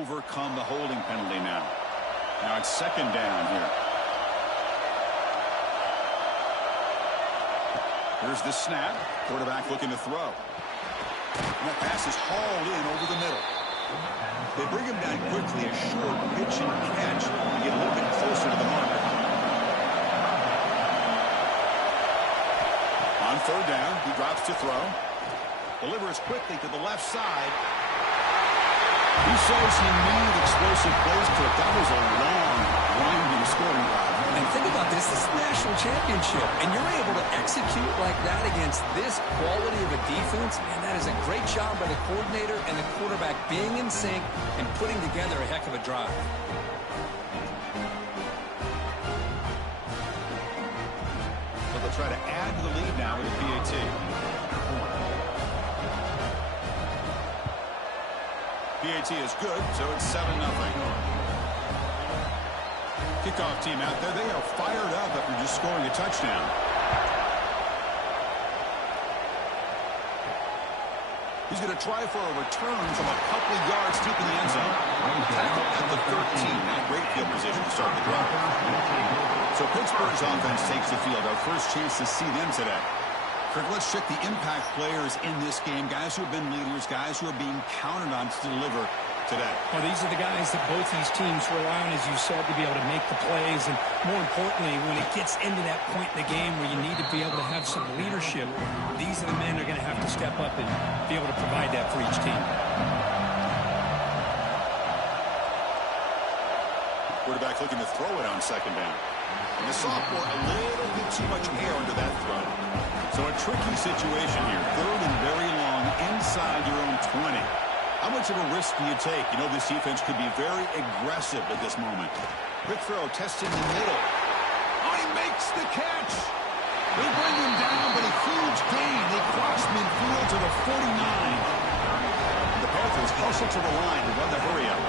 overcome the holding penalty now. Now it's second down here. Here's the snap. Quarterback looking to throw. And that pass is hauled in over the middle. They bring him down quickly, a short pitch and catch to get a little bit closer to the marker. On third down, he drops to throw. Delivers quickly to the left side. He shows he needed explosive plays to it. That was a long, winding scoring drive. And think about this. This is the national championship, and you're able to execute like that against this quality of a defense, and that is a great job by the coordinator and the quarterback being in sync and putting together a heck of a drive. So they'll try to add to the lead now with the PAT. PAT is good, so it's 7-0. Kickoff team out there, they are fired up after just scoring a touchdown. He's going to try for a return from a couple of yards deep in the end zone. Tackle at the 13. Not great field position to start the drive. So Pittsburgh's offense takes the field. Our first chance to see them today. Kirk, let's check the impact players in this game. Guys who have been leaders, guys who are being counted on to deliver today. Well, these are the guys that both these teams rely on, as you said, to be able to make the plays. And more importantly, when it gets into that point in the game where you need to be able to have some leadership, these are the men who are going to have to step up and be able to provide that for each team. Quarterback looking to throw it on second down. And the sophomore, a little bit too much air into that throw. So a tricky situation here. Third and very long inside your own 20. How much of a risk do you take? You know this defense could be very aggressive at this moment. Quick throw, testing the middle. Oh, he makes the catch. They bring him down, but a huge gain. They cross midfield to the 49. The Panthers hustle to the line to run the hurry up.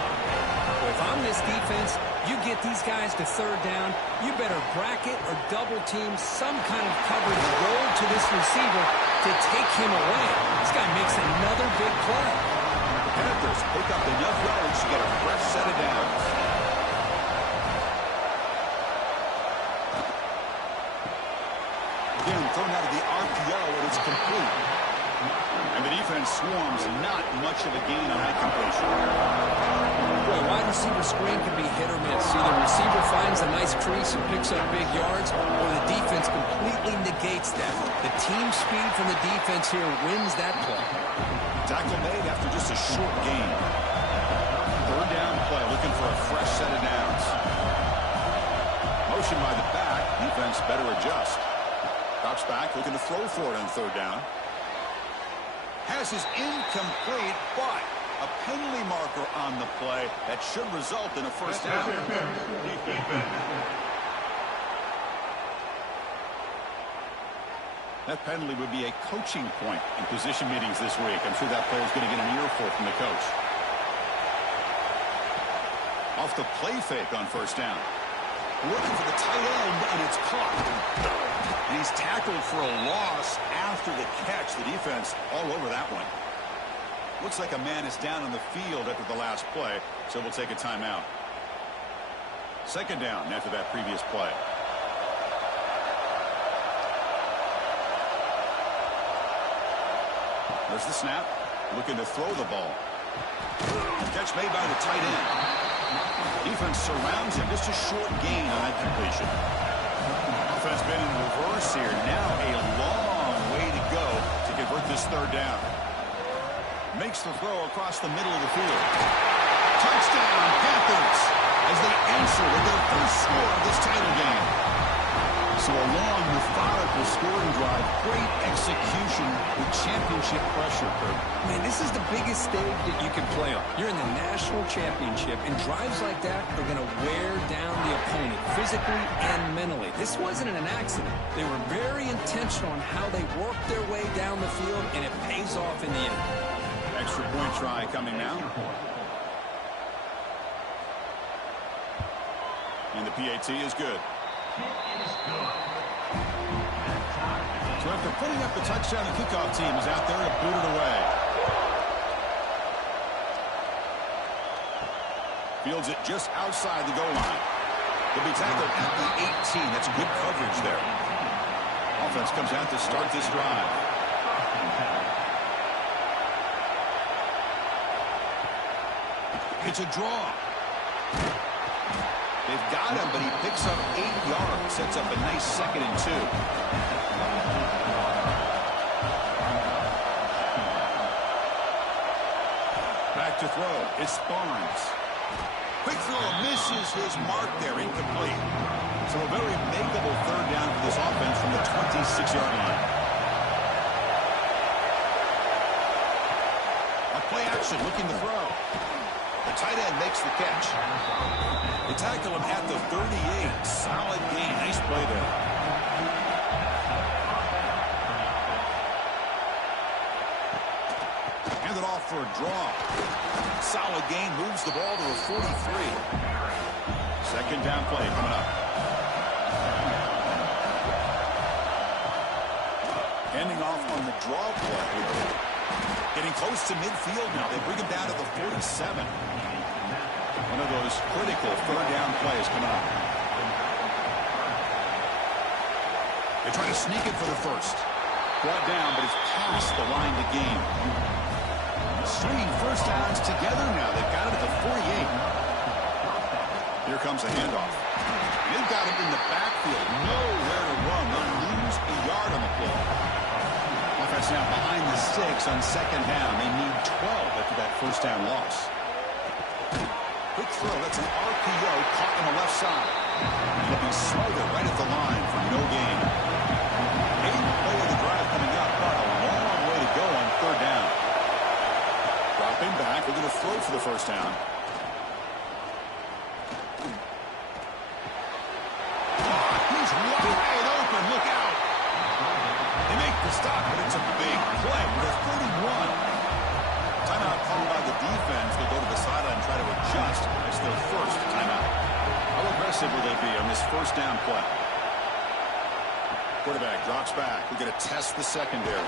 If I'm this defense, you get these guys to third down, you better bracket or double team some kind of coverage roll to this receiver to take him away. This guy makes another big play. The Panthers pick up enough yards to get a fresh set of downs. Again, thrown out of the RPO, and it's complete. And the defense swarms, not much of a gain on that completion. Boy, wide receiver screen can be hit or miss. Either receiver finds a nice crease and picks up big yards, or the defense completely negates that. The team speed from the defense here wins that play. Tackle made after just a short gain. Third down play, looking for a fresh set of downs. Motion by the back, defense better adjust. Drops back, looking to throw for it on third down. Pass is incomplete, but a penalty marker on the play that should result in a first down. That penalty would be a coaching point in position meetings this week. I'm sure that player is going to get an earful from the coach. Off the play fake on first down. Looking for the tight end, and it's caught. And he's tackled for a loss after the catch. The defense all over that one. Looks like a man is down on the field after the last play, so we'll take a timeout. Second down after that previous play. There's the snap. Looking to throw the ball. Catch made by the tight end. Defense surrounds him. Just a short gain on that completion. Offense been in reverse here. Now a long way to go to convert this third down. Makes the throw across the middle of the field. Touchdown, Panthers, as they answer with their first score of this title game. So a long, methodical scoring drive. Great execution with championship pressure, Kurt. Man, this is the biggest stage that you can play on. You're in the national championship, and drives like that are going to wear down the opponent physically and mentally. This wasn't an accident. They were very intentional on how they worked their way down the field, and it pays off in the end. Extra point try coming now. And the PAT is good. So after putting up the touchdown, the kickoff team is out there to boot it away. Fields it just outside the goal line. He'll be tackled at the 18. That's good coverage there. Offense comes out to start this drive. It's a draw. They've got him, but he picks up 8 yards. Sets up a nice 2nd and 2. Back to throw. It's Barnes. Quick throw misses his mark there. Incomplete. So a very makeable 3rd down for this offense from the 26-yard line. A play action looking to throw. The tight end makes the catch. They tackle him at the 38. Solid gain. Nice play there. Hand it off for a draw. Solid gain. Moves the ball to a 43. 2nd down play coming up. Handing off on the draw play. Getting close to midfield now. They bring him down to the 47. One of those critical 3rd down plays coming up. They try to sneak it for the 1st. Brought down, but it's past the line to gain. Swinging 1st downs together now. They've got it at the 48. Here comes a handoff. They've got him in the backfield. Nowhere to run. They'll lose a yard on the play. Offense now behind the 6 on 2nd down. They need 12 after that 1st down loss. Quick throw. That's an RPO caught on the left side. He'll be smothered right at the line for no gain. 8th play of the drive coming up, but a long way to go on 3rd down. Dropping back. We're going to throw for the 1st down. He's wide open. Look out. They make the stop, but it's a big play. We're 31. Timeout called by the defense. They'll go to the sideline and try to adjust. It's their 1st timeout. How aggressive will they be on this 1st down play? Quarterback drops back. We're going to test the secondary.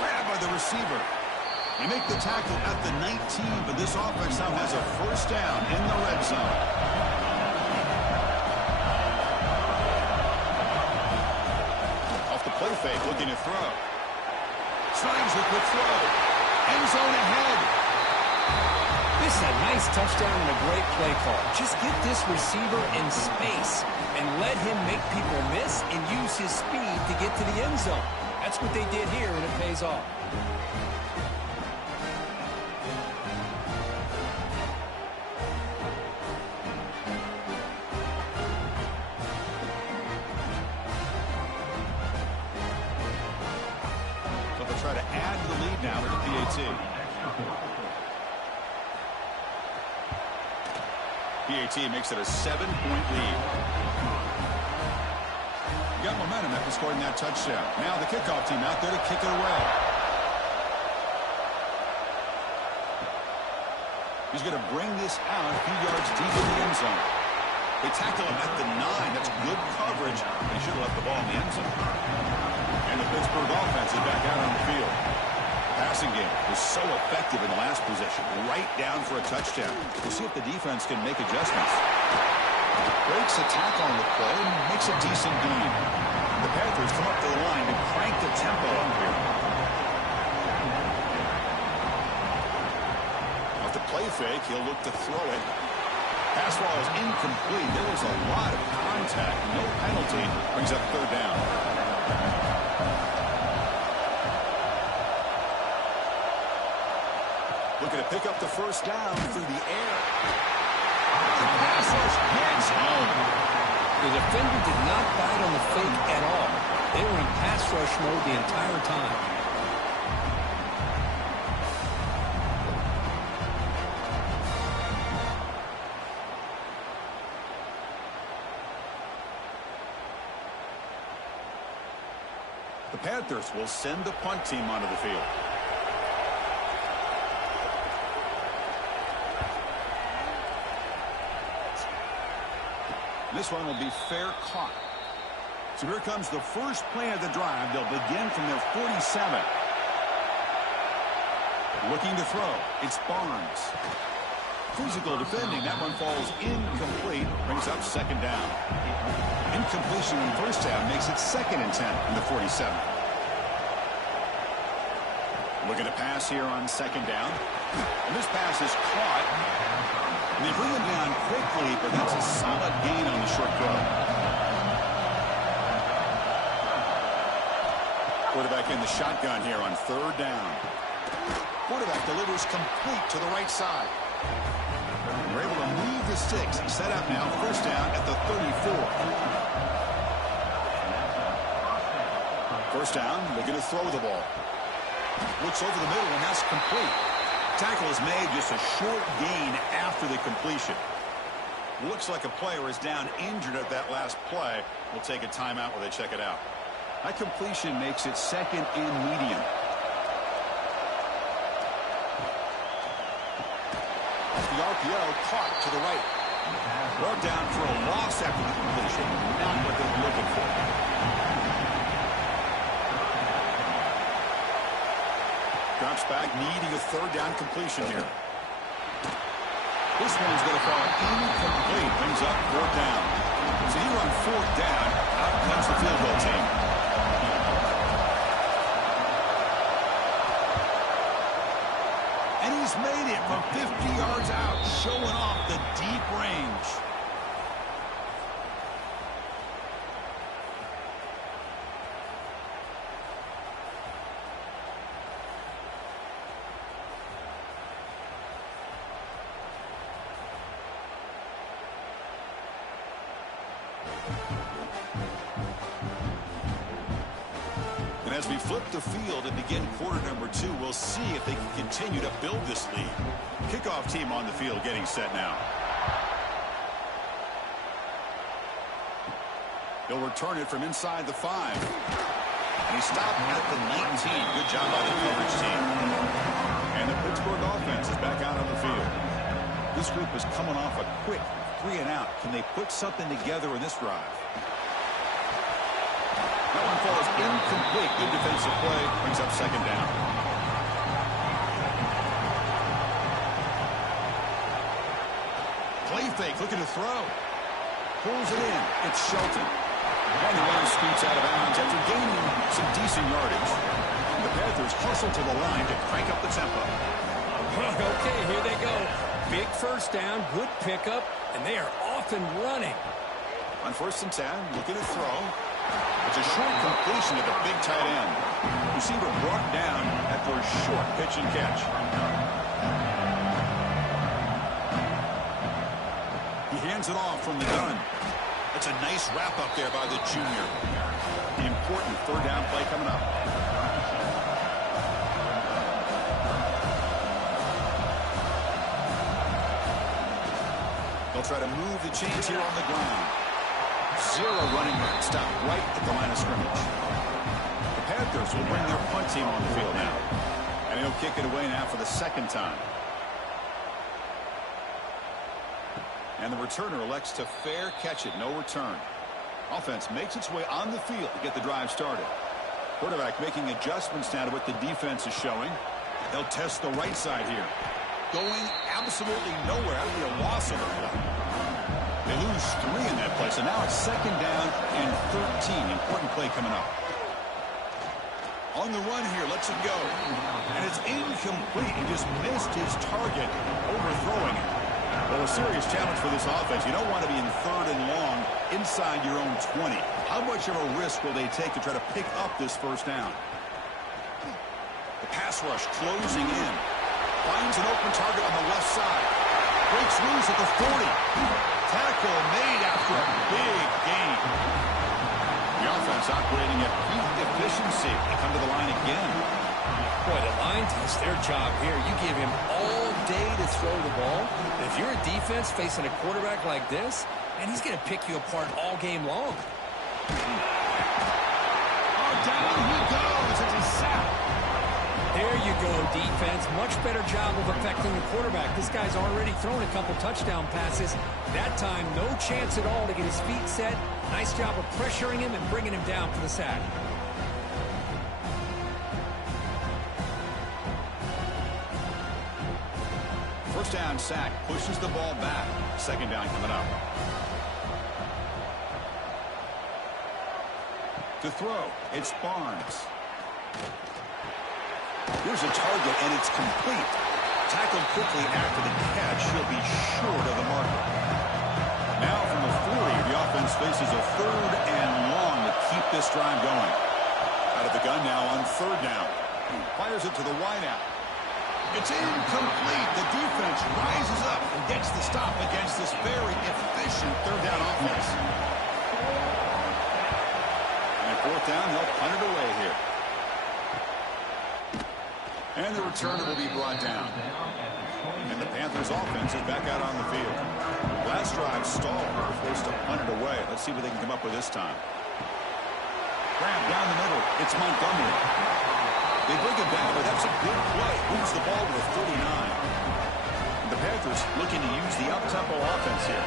Grabbed by the receiver. They make the tackle at the 19, but this offense now has a 1st down in the red zone. Off the play fake, looking to throw. Slides the quick throw. End zone ahead. This is a nice touchdown and a great play call. Just get this receiver in space and let him make people miss and use his speed to get to the end zone. That's what they did here, and it pays off. So they'll try to add to the lead now with the PAT. PAT makes it a 7-point lead. Got momentum after scoring that touchdown. Now the kickoff team out there to kick it away. He's going to bring this out a few yards deep in the end zone. They tackle him at the 9. That's good coverage. They should have left the ball in the end zone. And the Pittsburgh offense is back out on the field. Passing game was so effective in the last possession. Right down for a touchdown. We'll see if the defense can make adjustments. Breaks a tackle on the play and makes a decent gain. The Panthers come up to the line to crank the tempo up here. Off the play fake, he'll look to throw it. Pass ball is incomplete. There was a lot of contact. No penalty. Brings up 3rd down. Looking to pick up the 1st down through the air. The pass rush gets home. The defender did not bite on the fake at all. They were in pass rush mode the entire time. The Panthers will send the punt team onto the field. This one will be fair caught. So here comes the first play of the drive. They'll begin from their 47. Looking to throw. It's Barnes. Physical defending. That one falls incomplete. Brings up second down. Incompletion in the first half makes it 2nd and 10 in the 47. Looking to pass here on 2nd down. And this pass is caught. And they bring him down quickly, but that's a solid gain on the short throw. Quarterback in the shotgun here on 3rd down. Quarterback delivers complete to the right side. We're able to move the sticks. Set up now, 1st down at the 34. 1st down, looking to throw the ball. Looks over the middle, and that's complete. Tackle is made, just a short gain after the completion. Looks like a player is down injured at that last play. We'll take a timeout while they check it out. That completion makes it 2nd and medium. The RPO caught to the right. Brought down for a loss after the completion. Not what they were looking for. Drops back, needing a 3rd down completion here. This one's going to fall incomplete. Brings up 4th down. So here on 4th down, out comes the field goal team. And he's made it from 50 yards out, showing off the deep range. And as we flip the field and begin quarter number 2, we'll see if they can continue to build this lead. Kickoff team on the field getting set now. He'll return it from inside the 5. And he stopped at the 19. Good job by the coverage team. And the Pittsburgh offense is back out on the field. This group is coming off a quick 3 and out. Can they put something together in this drive? That one falls incomplete. Good defensive play. Brings up 2nd down. Play fake. Looking to throw. Pulls it in. It's Shelton. And the runner scoots out of bounds after gaining some decent yardage. The Panthers hustle to the line to crank up the tempo. Okay, here they go. Big 1st down, good pickup, and they are off and running. On 1st and 10, looking to throw. It's a short completion at the big tight end. Receiver brought down after a short pitch and catch. He hands it off from the gun. That's a nice wrap-up there by the junior. The important 3rd down play coming up. They'll try to move the chains here on the ground. 0 running back. Stop right at the line of scrimmage. The Panthers will bring their punt team on the field now. And he'll kick it away now for the 2nd time. And the returner elects to fair catch it. No return. Offense makes its way on the field to get the drive started. Quarterback making adjustments now to what the defense is showing. They'll test the right side here. Going absolutely nowhere. That would be a loss of a play. They lose 3 in that play, so now it's 2nd down and 13. Important play coming up. On the run here, lets it go. And it's incomplete. He just missed his target, overthrowing it. Well, a serious challenge for this offense. You don't want to be in 3rd and long inside your own 20. How much of a risk will they take to try to pick up this 1st down? The pass rush closing in. Finds an open target on the left side. Breaks loose at the 40. Tackle made after a big gain. The offense operating at peak efficiency. They come to the line again. Boy, the line does their job here. You give him all day to throw the ball. If you're a defense facing a quarterback like this, and he's going to pick you apart all game long. Oh, down he goes. It's a sack. There you go, defense. Much better job of affecting the quarterback. This guy's already thrown a couple touchdown passes. That time, no chance at all to get his feet set. Nice job of pressuring him and bringing him down for the sack. first down sack. Pushes the ball back. Second down coming up. To throw, it's Barnes. Here's a target, and it's complete. Tackled quickly after the catch. He'll be short of the marker. Now from the 40, the offense faces a third and long to keep this drive going. Out of the gun now on third down. Fires it to the wideout. It's incomplete. The defense rises up and gets the stop against this very efficient third down offense. And fourth down, they'll punt it away here. And the returner will be brought down. And the Panthers offense is back out on the field. Last drive stalled. They're forced to punt it away. Let's see what they can come up with this time. Grab down the middle. It's Montgomery. They bring it down, but that's a big play. Moves the ball to the 39. And the Panthers looking to use the up-tempo offense here.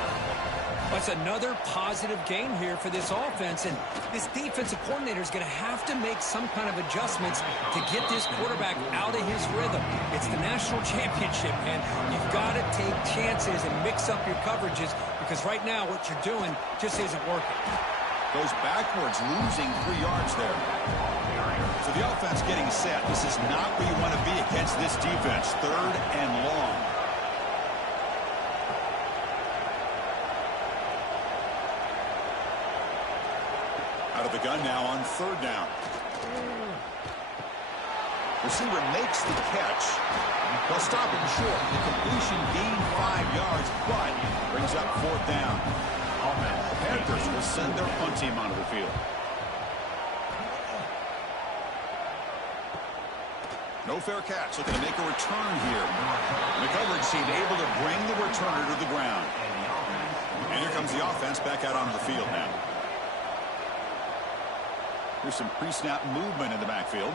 That's another positive game here for this offense, and this defensive coordinator is going to have to make some kind of adjustments to get this quarterback out of his rhythm. It's the national championship, and you've got to take chances and mix up your coverages, because right now what you're doing just isn't working. Goes backwards, losing 3 yards there. So the offense getting set. This is not where you want to be against this defense. Third and long. Out of the gun now on third down. Receiver makes the catch. They'll stop him short. The completion gained 5 yards, but brings up fourth down. The Panthers will send their punt team onto the field. No fair catch. Looking to make a return here. And the coverage team able to bring the returner to the ground. And here comes the offense back out onto the field now. Here's some pre-snap movement in the backfield.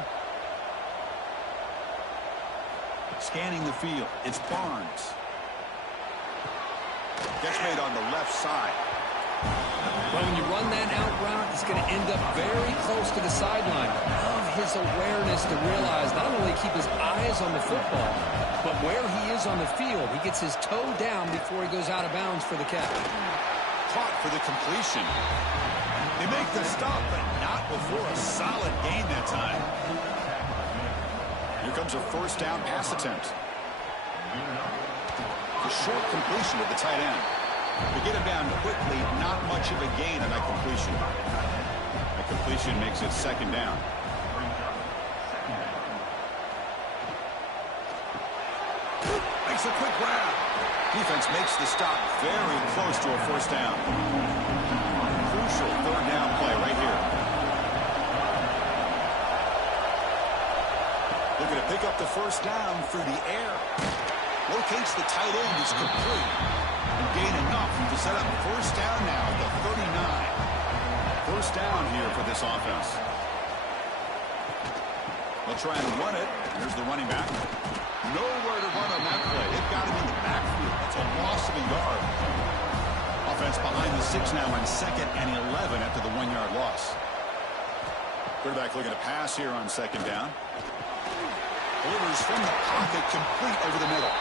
Scanning the field. It's Barnes. Catch made on the left side. Well, when you run that out route, it's going to end up very close to the sideline. Love his awareness to realize not only keep his eyes on the football, but where he is on the field. He gets his toe down before he goes out of bounds for the catch. Caught for the completion. They make the stop, but not before a solid gain that time. Here comes a first down pass attempt. The short completion to the tight end. To get him down quickly, not much of a gain on that completion. That completion makes it second down. Makes a quick grab. Defense makes the stop very close to a first down. Crucial third down play right here. Looking to pick up the first down through the air. Locates the tight end. It's complete. And gain enough to set up first down now at the 39. First down here for this offense. They'll try and run it. Here's the running back. Nowhere to run on that play. They've got him in the backfield. That's a loss of a yard. Offense behind the 6 now on 2nd and 11 after the 1-yard loss. Quarterback looking to pass here on second down. Delivers from the pocket, complete over the middle.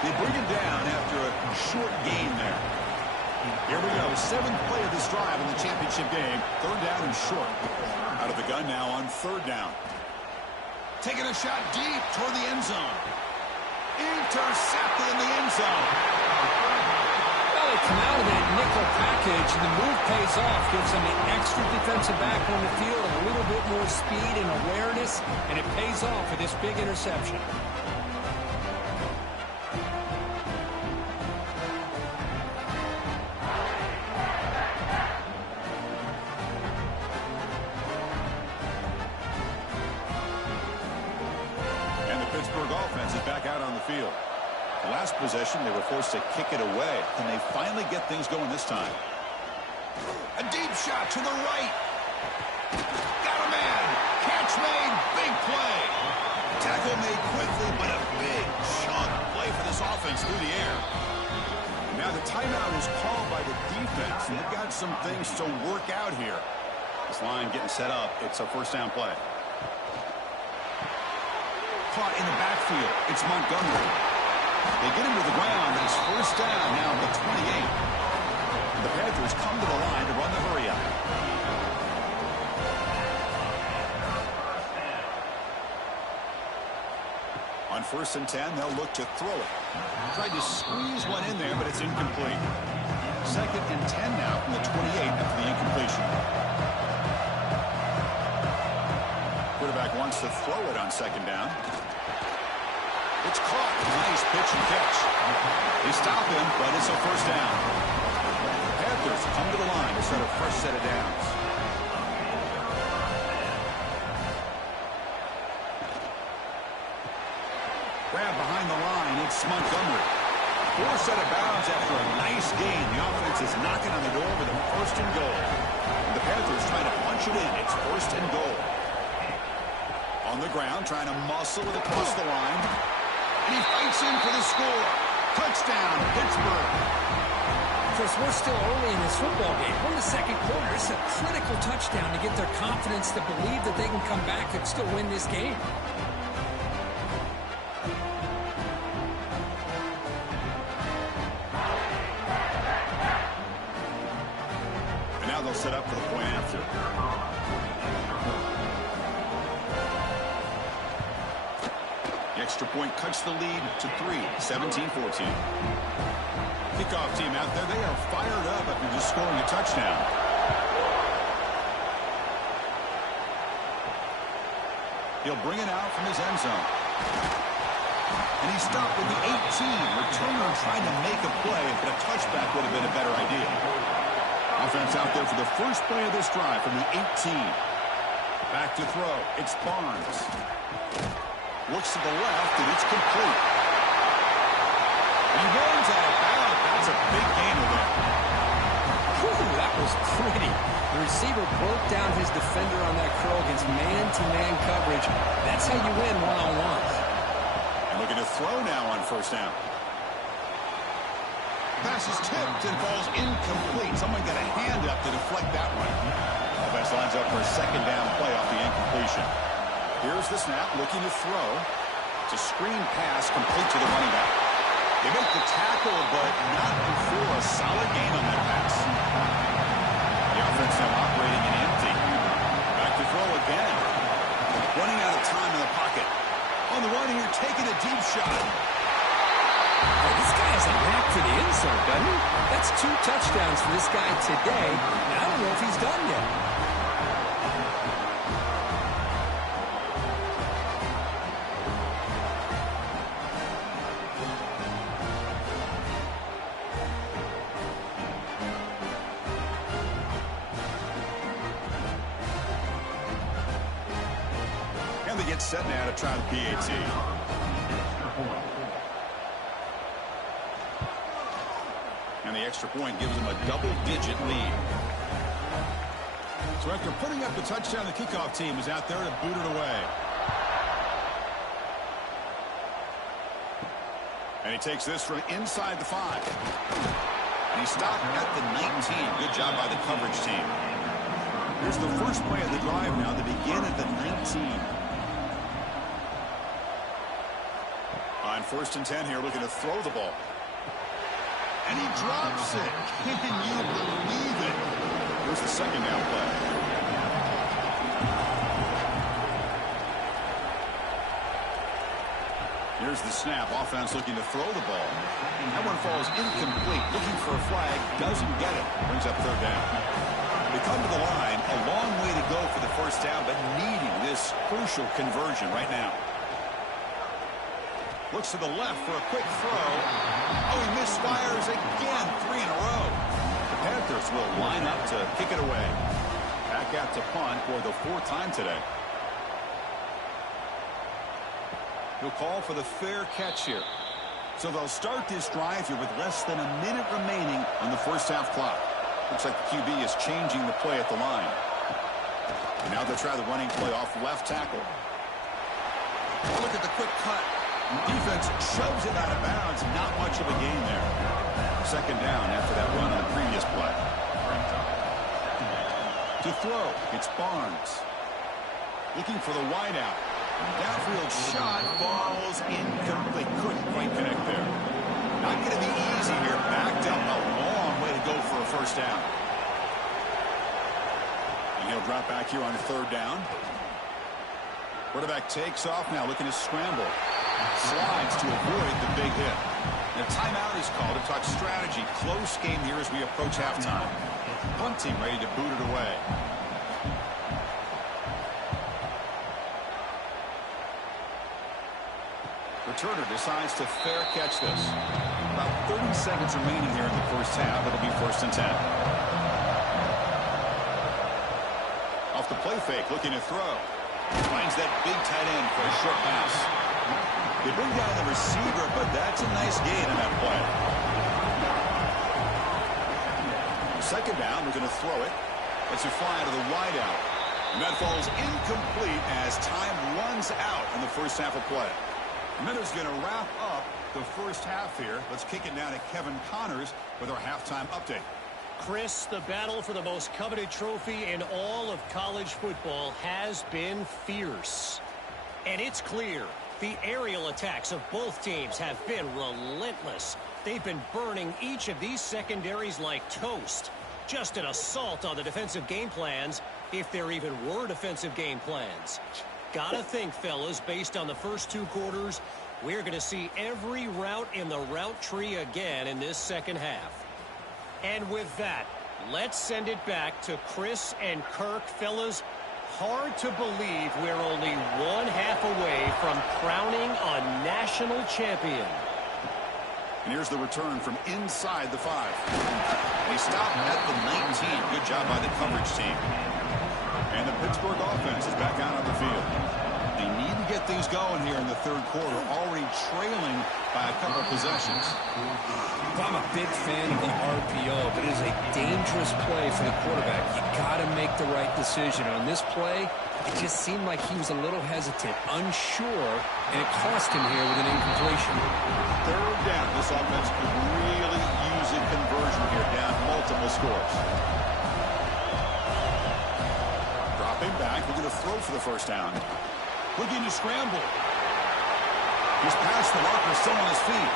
They bring him down after a short gain there. Here we go, 7th play of this drive in the championship game. Third down and short. Out of the gun now on third down. Taking a shot deep toward the end zone. Intercepted in the end zone. Well, they come out of that nickel package, and the move pays off. Gives them the extra defensive back on the field, a little bit more speed and awareness, and it pays off for this big interception. Offense is back out on the field. The last possession, they were forced to kick it away, and they finally get things going this time. A deep shot to the right. Got a man. Catch made. Big play. Tackle made quickly, but a big chunk play for this offense through the air. Now the timeout is called by the defense. They've got some things to work out here. This line getting set up. It's a first down play. Caught in the backfield. It's Montgomery. They get him to the ground. It's first down now at the 28. The Panthers come to the line to run the hurry up. On 1st and 10, they'll look to throw it. Tried to squeeze one in there, but it's incomplete. 2nd and 10 now from the 28 after the incompletion. Quarterback wants to throw it on 2nd down. It's caught. Nice pitch and catch. They stop him, but it's a first down. The Panthers come to the line to set a fresh set of downs. Grab behind the line. It's Montgomery. Forced out of bounds after a nice gain. The offense is knocking on the door with a 1st and goal. And the Panthers trying to punch it in. It's 1st and goal. On the ground, trying to muscle it across the line. And he fights in for the score. Touchdown, Pittsburgh. Of course, we're still early in this football game. We're in the 2nd quarter. It's a critical touchdown to get their confidence to believe that they can come back and still win this game. And now they'll set up for the point after. The extra point cuts the lead to 3, 17-14. Kickoff team out there, they are fired up after just scoring a touchdown. He'll bring it out from his end zone. And he stopped with the 18. Returner trying to make a play, but a touchback would have been a better idea. Offense out there for the first play of this drive from the 18. Back to throw. It's Barnes. Looks to the left, and it's complete. He runs out of bounds. That's a big gain of there. Whew, that was pretty. The receiver broke down his defender on that curl against man-to-man coverage. That's how you win one-on-ones. And looking to throw now on 1st down. Pass is tipped and falls incomplete. Someone got a hand up to deflect that one. Offense lines up for a 2nd down play off the incompletion. Here's the snap, looking to throw. It's a screen pass complete to the running back. They make the tackle, but not before a solid gain on that pass. The offense now operating in empty. Back to throw again. Running out of time in the pocket. On the run here, taking a deep shot. Oh, this guy has a knack for the end zone, doesn't he? That's 2 touchdowns for this guy today. And I don't know if he's done yet. And they get set now to try the PAT. And the extra point gives them a double-digit lead. So after putting up the touchdown, the kickoff team is out there to boot it away. And he takes this from inside the 5. And he stopped at the 19. Good job by the coverage team. Here's the first play of the drive now. They begin at the 19. On 1st and 10 here, looking to throw the ball. And he drops it. Can you believe it? Here's the 2nd down play. Here's the snap. Offense looking to throw the ball. That one falls incomplete. Looking for a flag. Doesn't get it. Brings up 3rd down. They come to the line. A long way to go for the 1st down, but needing this crucial conversion right now. Looks to the left for a quick throw. Oh, he misfires again. 3 in a row. The Panthers will line up to kick it away. Back out to punt for the 4th time today. He'll call for the fair catch here. So they'll start this drive here with less than a minute remaining on the 1st half clock. Looks like the QB is changing the play at the line. And now they'll try the running play off left tackle. Look at the quick cut. Defense shoves it out of bounds. Not much of a gain there. 2nd down after that run on the previous play. To throw, it's Barnes. Looking for the wideout. Downfield shot falls incomplete. Couldn't quite connect there. Not going to be easy here. Backed up a long way to go for a first down. And he'll drop back here on 3rd down. Quarterback takes off now, looking to scramble. Slides to avoid the big hit. And a timeout is called to talk strategy. Close game here as we approach halftime. Punting ready to boot it away. Returner decides to fair catch this. About 30 seconds remaining here in the first half. It'll be 1st and 10. Off the play fake, looking to throw. Finds that big tight end for a short pass. They bring down the receiver, but that's a nice gain on that play. 2nd down, we're going to throw it. It's a fly to the wideout. And that falls incomplete as time runs out in the first half of play. Miller's going to wrap up the first half here. Let's kick it now to Kevin Connors with our halftime update. Chris, the battle for the most coveted trophy in all of college football has been fierce. And it's clear the aerial attacks of both teams have been relentless. They've been burning each of these secondaries like toast. Just an assault on the defensive game plans, if there even were defensive game plans. Gotta think, fellas, based on the first 2 quarters, we're going to see every route in the route tree again in this second half. And with that, let's send it back to Chris and Kirk. Fellas, hard to believe we're only 1/2 away from crowning a national champion. And here's the return from inside the 5. They stop at the 19. Good job by the coverage team. And the Pittsburgh offense is back out on the field. They need to get things going here in the 3rd quarter, already trailing by a couple of possessions. I'm a big fan of the RPO, but it is a dangerous play for the quarterback. You got to make the right decision. On this play, it just seemed like he was a little hesitant, unsure, and it cost him here with an incompletion. 3rd down. This offense could really use a conversion here, down multiple scores. Dropping back, we're going to throw for the first down. Looking to scramble. He's past the marker, still on his feet.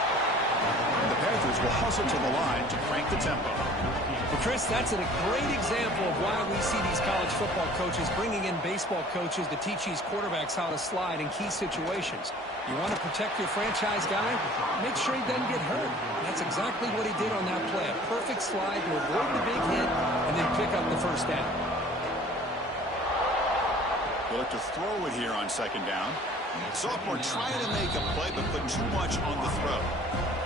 And the Panthers will hustle to the line to crank the tempo. Well, Chris, that's a great example of why we see these college football coaches bringing in baseball coaches to teach these quarterbacks how to slide in key situations. You want to protect your franchise guy? Make sure he doesn't get hurt. That's exactly what he did on that play. A perfect slide to avoid the big hit and then pick up the first down. They'll look to throw it here on 2nd down. Sophomore trying to make a play, but put too much on the throw.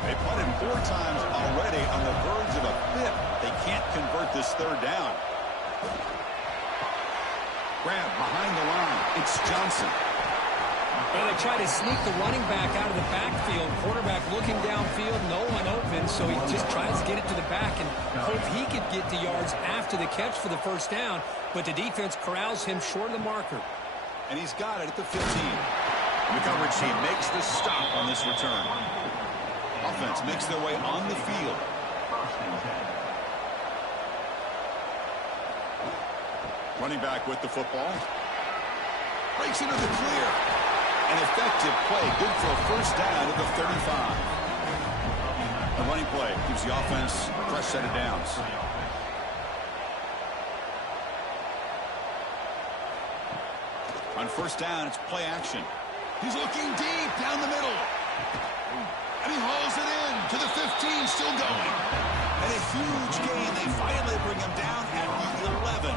They punted 4 times already, on the verge of a 5th. They can't convert this 3rd down. Grab behind the line. It's Johnson. Well, they try to sneak the running back out of the backfield. Quarterback looking downfield, no one open, so he just tries to get it to the back and hope he could get the yards after the catch for the first down, but the defense corrals him short of the marker. And he's got it at the 15. And the coverage team makes the stop on this return. Offense makes their way on the field. Running back with the football. Breaks into the clear. An effective play. Good for a first down at the 35. A running play gives the offense a fresh set of downs. On first down, it's play action. He's looking deep down the middle. And he hauls it in to the 15, still going. And a huge gain. They finally bring him down at the 11.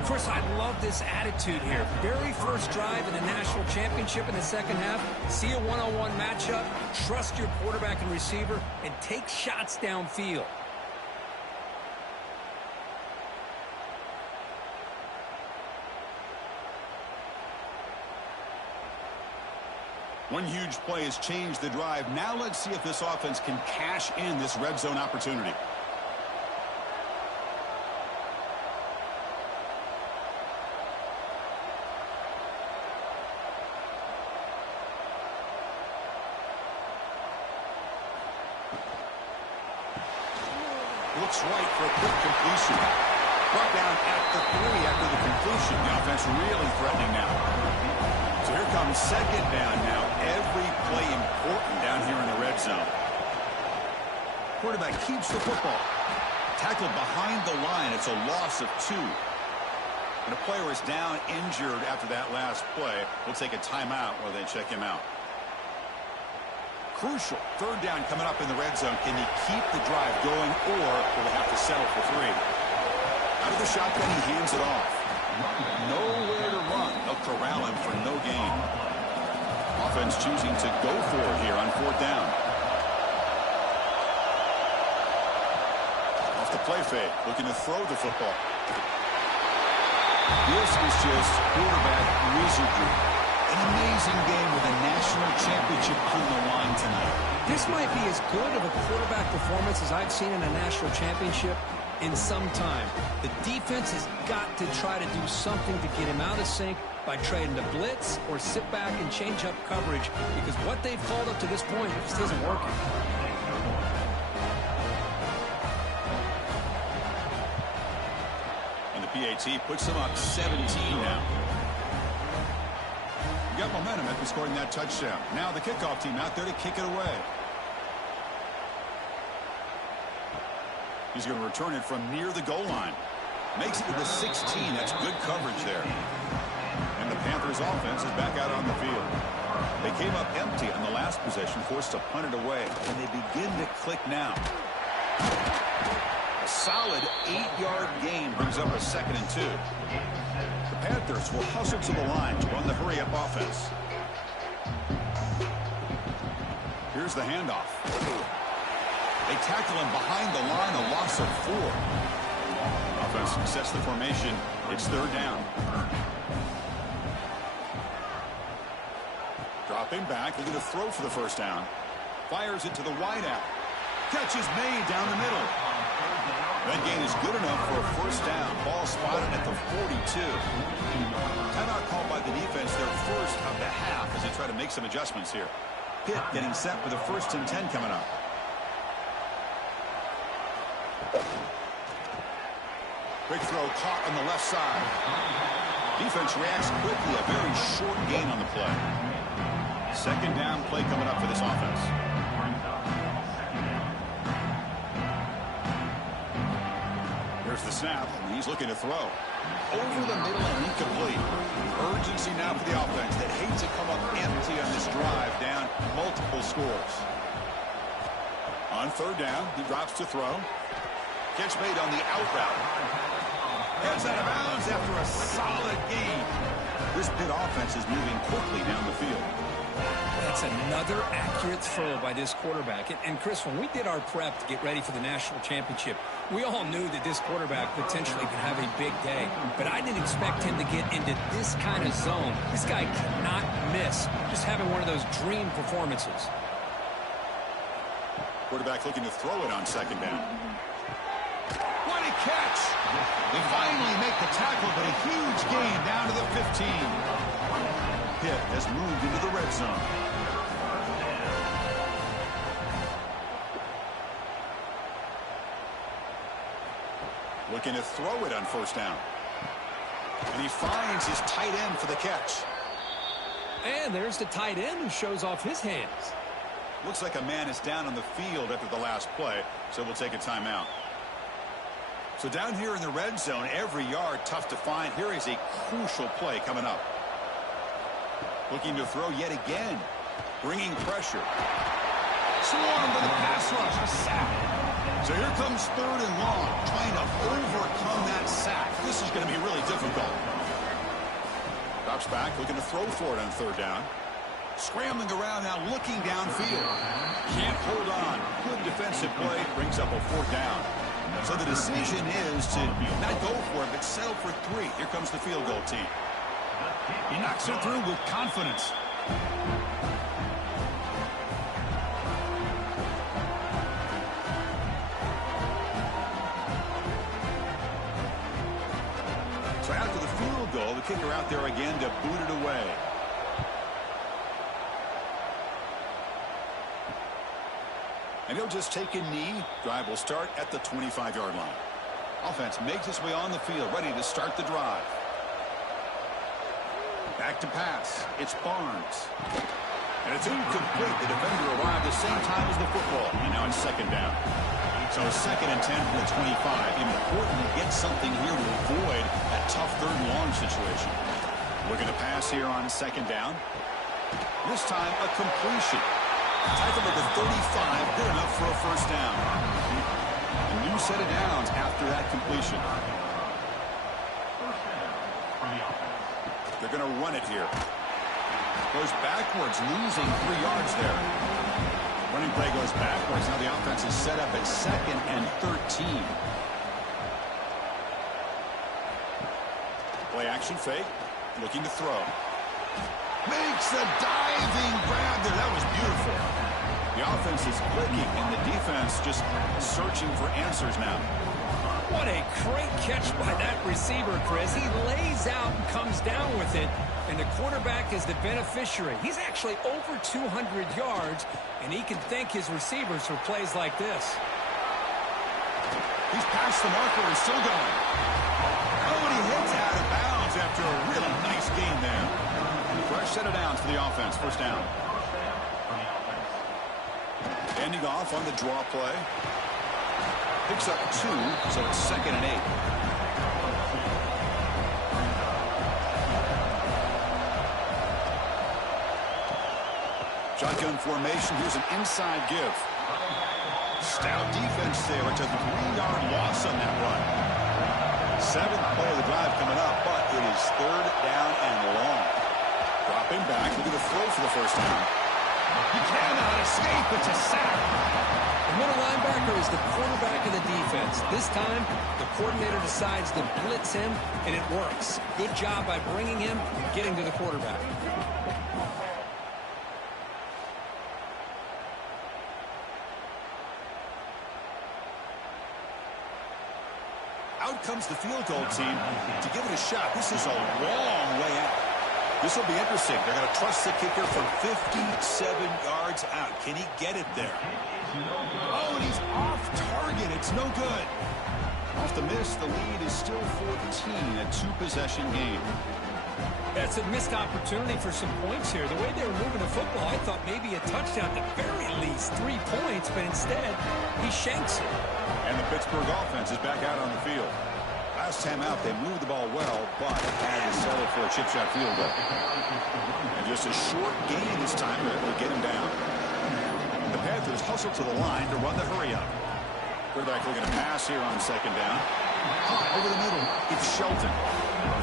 Of course, I love this attitude here. Very first drive in the national championship in the second half. See a one-on-one matchup. Trust your quarterback and receiver, and take shots downfield. One huge play has changed the drive. Now let's see if this offense can cash in this red zone opportunity. Looks right for a quick completion. Brought down at the 3 after the completion. The offense really threatening now. So here comes second down now. Every play important down here in the red zone. Quarterback keeps the football. Tackled behind the line. It's a loss of 2. And a player is down injured after that last play. We'll take a timeout while they check him out. Crucial. Third down coming up in the red zone. Can he keep the drive going, or will they have to settle for 3? Out of the shotgun, he hands it off. Nowhere to run. They'll corral him for no gain. Offense choosing to go for it here on 4th down. Off the play fake. Looking to throw the football. This is just quarterback wizardry. An amazing game with a national championship on the line tonight. This might be as good of a quarterback performance as I've seen in a national championship in some time. The defense has got to try to do something to get him out of sync by trading to blitz or sit back and change up coverage, because what they've called up to this point just isn't working. PAT puts them up 17 now. You got momentum after scoring that touchdown. Now the kickoff team out there to kick it away. He's going to return it from near the goal line. Makes it to the 16. That's good coverage there. And the Panthers offense is back out on the field. They came up empty on the last possession, forced to punt it away. And they begin to click now. A solid 8-yard gain brings up a 2nd and 2. The Panthers will hustle to the line to run the hurry-up offense. Here's the handoff. They tackle him behind the line, a loss of 4. Offense sets the formation. It's 3rd down. Dropping back, looking to throw for the 1st down. Fires it to the wideout. Catch is made down the middle. That gain is good enough for a 1st down. Ball spotted at the 42. Timeout called by the defense, their first of the half, as they try to make some adjustments here. Pitt getting set for the 1st and 10 coming up. Quick throw caught on the left side. Defense reacts quickly. A very short gain on the play. 2nd down play coming up for this offense. There's the snap, and he's looking to throw. Over the middle and incomplete. Urgency now for the offense that hates to come up empty on this drive, down multiple scores. On 3rd down, he drops to throw. Catch made on the out route. Heads out of bounds after a solid gain. This Pitt offense is moving quickly down the field. That's another accurate throw by this quarterback. And Chris, when we did our prep to get ready for the national championship, we all knew that this quarterback potentially could have a big day. But I didn't expect him to get into this kind of zone. This guy cannot miss. Just having one of those dream performances. Quarterback looking to throw it on 2nd down. What a catch! They finally make the tackle, but a huge gain down to the 15. Pitt has moved into the red zone. Looking to throw it on 1st down. And he finds his tight end for the catch. And there's the tight end who shows off his hands. Looks like a man is down on the field after the last play, so we'll take a timeout. So down here in the red zone, every yard tough to find. Here is a crucial play coming up. Looking to throw yet again. Bringing pressure. Swarmed by the pass rush. A sack. So here comes 3rd and long. Trying to overcome that sack. This is going to be really difficult. Drops back. Looking to throw for it on 3rd down. Scrambling around now. Looking downfield. Can't hold on. Good defensive play. Brings up a 4th down. So the decision is to not go for it, but settle for 3. Here comes the field goal team. He knocks it through with confidence. So after the field goal, the kicker out there again to boot it away. And he'll just take a knee. Drive will start at the 25-yard line. Offense makes its way on the field, ready to start the drive. Back to pass. It's Barnes. And it's incomplete. The defender arrived the same time as the football. And now it's second down. So 2nd and 10 from the 25. Important to get something here to avoid that tough 3rd and long situation. Looking to pass here on 2nd down. This time a completion. Tackled at the 35. Good enough for a 1st down. A new set of downs after that completion. They're going to run it here. Goes backwards, losing 3 yards there. Running play goes backwards. Now the offense is set up at 2nd and 13. Play action fake. Looking to throw. Makes the diving grab there. That was beautiful. The offense is clicking, and the defense just searching for answers now. What a great catch by that receiver, Chris. He lays out and comes down with it, and the quarterback is the beneficiary. He's actually over 200 yards, and he can thank his receivers for plays like this. He's past the marker and still going. Oh, and he hits out of bounds after a really nice gain there. Fresh set of downs for the offense. 1st down. Ending off on the draw play. Picks up 2, so it's 2nd and 8. Shotgun formation. Here's an inside give. Stout defense there. It's a 3-yard loss on that run. 7th play of the drive coming up, but it is 3rd down and long. Dropping back. Looking to throw for the 1st down. He cannot escape. It's a sack. The middle linebacker is the quarterback of the defense. This time, the coordinator decides to blitz him, and it works. Good job by bringing him, getting to the quarterback. Out comes the field goal team to give it a shot. This is a long way out. This will be interesting. They're going to trust the kicker from 57 yards out. Can he get it there? Oh, and he's off target. It's no good. Off the miss, the lead is still 14, a 2-possession game. That's a missed opportunity for some points here. The way they were moving the football, I thought maybe a touchdown, at the very least 3 points, but instead, he shanks it. And the Pittsburgh offense is back out on the field. Last time out, they moved the ball well, but had to settle for a chip shot field goal. And just a short gain this time, they're able to get him down. The Panthers hustle to the line to run the hurry up. Quarterback looking to pass here on 2nd down. Over the middle, it's Shelton.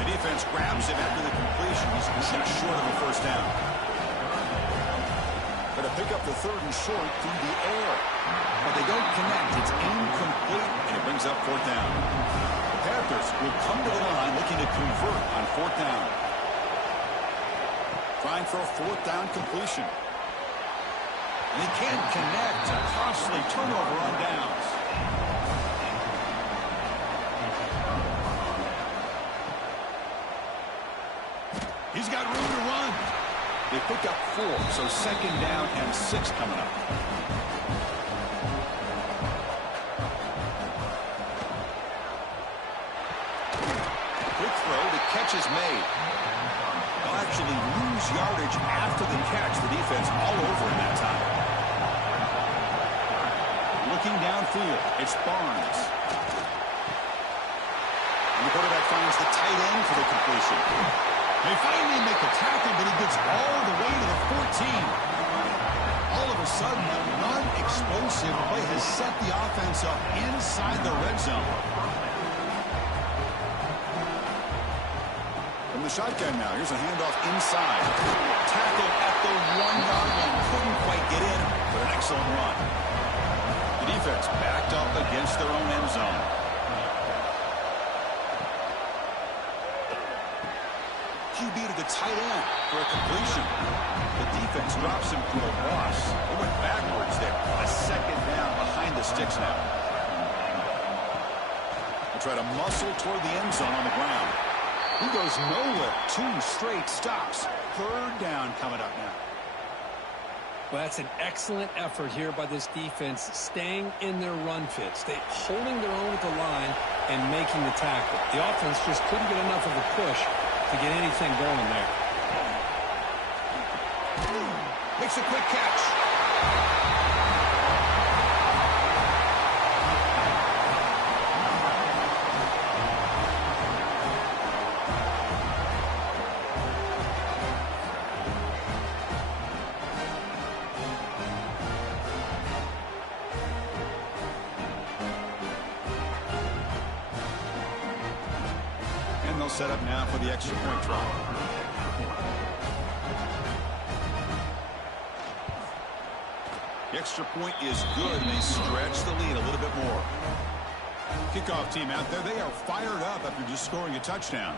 The defense grabs him after the completion. He's just short of a 1st down. Going to pick up the 3rd and short through the air. But they don't connect. It's incomplete, and it brings up 4th down. The Panthers will come to the line looking to convert on 4th down. Trying for a 4th down completion. And he can't connect. A costly turnover on downs. He's got room to run. They pick up 4, so 2nd down and 6 coming up. Quick throw. The catch is made. They'll actually lose yardage after the catch. The defense all over in that time. Looking downfield, it's Barnes. And the quarterback finds the tight end for the completion. They finally make the tackle, but he gets all the way to the 14. All of a sudden, that one explosive play has set the offense up inside the red zone. From the shotgun now, here's a handoff inside. Tackle at the 1-yard line. Couldn't quite get in, but an excellent run. The defense backed up against their own end zone. QB to the tight end for a completion. The defense drops him for a loss. They went backwards there. A 2nd down behind the sticks now. They try to muscle toward the end zone on the ground. He goes nowhere. 2 straight stops. 3rd down coming up now. Well, that's an excellent effort here by this defense, staying in their run fit, holding their own at the line and making the tackle. The offense just couldn't get enough of a push to get anything going there. Makes a quick catch. And they'll set up now for the extra point try. The extra point is good, and they stretch the lead a little bit more. Kickoff team out there, they are fired up after just scoring a touchdown.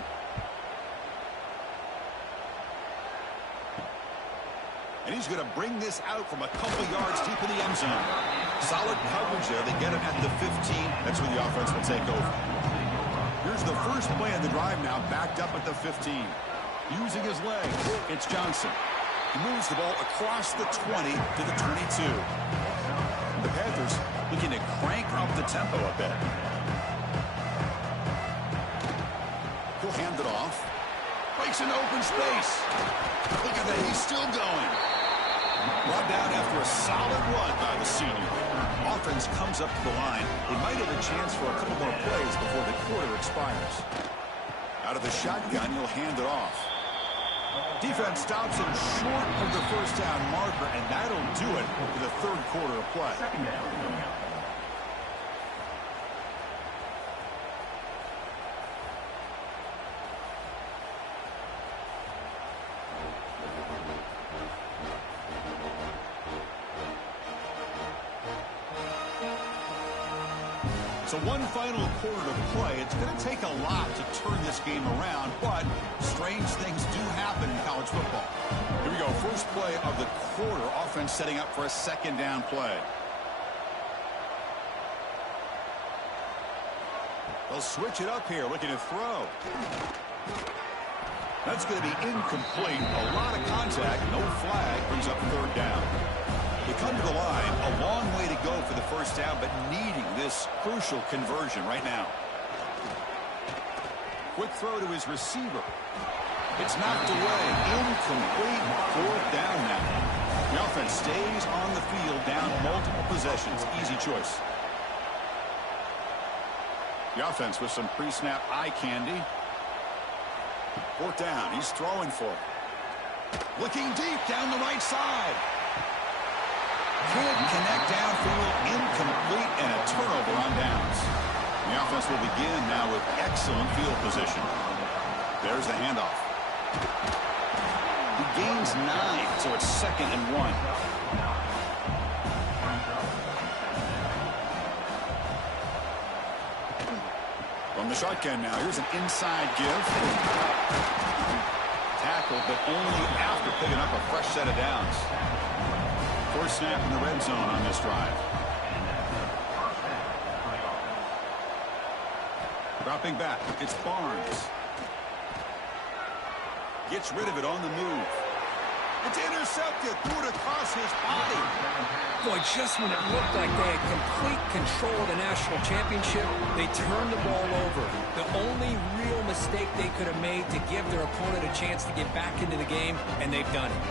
And he's going to bring this out from a couple yards deep in the end zone. Solid coverage there. They get it at the 15. That's where the offense will take over. Here's the first play of the drive now, backed up at the 15. Using his legs, it's Johnson. He moves the ball across the 20 to the 22. The Panthers looking to crank up the tempo a bit. He'll hand it off. Breaks into open space. Look at that, he's still going. Brought down after a solid run by the senior. Offense comes up to the line. They might have a chance for a couple more plays before the quarter expires. Out of the shotgun, he'll hand it off. Defense stops him short of the first down marker, and that'll do it for the third quarter of play. So one final quarter to play. It's going to take a lot to turn this game around, but strange things do happen in college football. Here we go. First play of the quarter. Offense setting up for a second down play. They'll switch it up here, looking to throw. That's going to be incomplete. A lot of contact. No flag. Brings up third down. They come to the line, a long way to go for the first down, but needing this crucial conversion right now. Quick throw to his receiver. It's knocked away. Incomplete. Fourth down now. The offense stays on the field, down multiple possessions. Easy choice. The offense with some pre-snap eye candy. Fourth down. He's throwing for it. Looking deep down the right side. Could connect downfield, incomplete, and a turnover on downs. The offense will begin now with excellent field position. There's the handoff. He gains 9, so it's 2nd and 1. From the shotgun now, here's an inside give. Tackled, but only after picking up a fresh set of downs. First snap in the red zone on this drive. Dropping back, it's Barnes. Gets rid of it on the move. It's intercepted, threw it across his body. Boy, just when it looked like they had complete control of the national championship, they turned the ball over. The only real mistake they could have made to give their opponent a chance to get back into the game, and they've done it.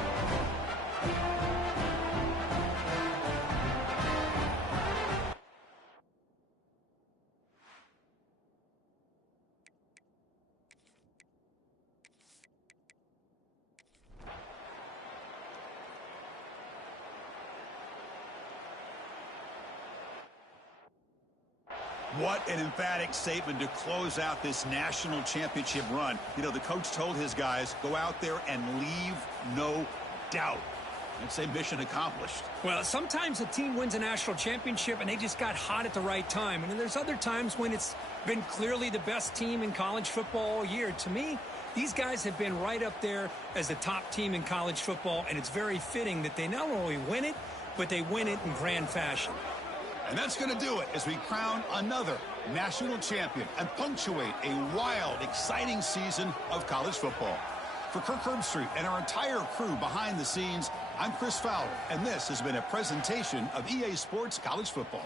What an emphatic statement to close out this national championship run. You know, the coach told his guys, go out there and leave no doubt. I'd say mission accomplished. Well, sometimes a team wins a national championship and they just got hot at the right time. And then there's other times when it's been clearly the best team in college football all year. To me, these guys have been right up there as the top team in college football, and it's very fitting that they not only win it, but they win it in grand fashion. And that's going to do it as we crown another national champion and punctuate a wild, exciting season of college football. For Kirk Herbstreit and our entire crew behind the scenes, I'm Chris Fowler, and this has been a presentation of EA Sports College Football.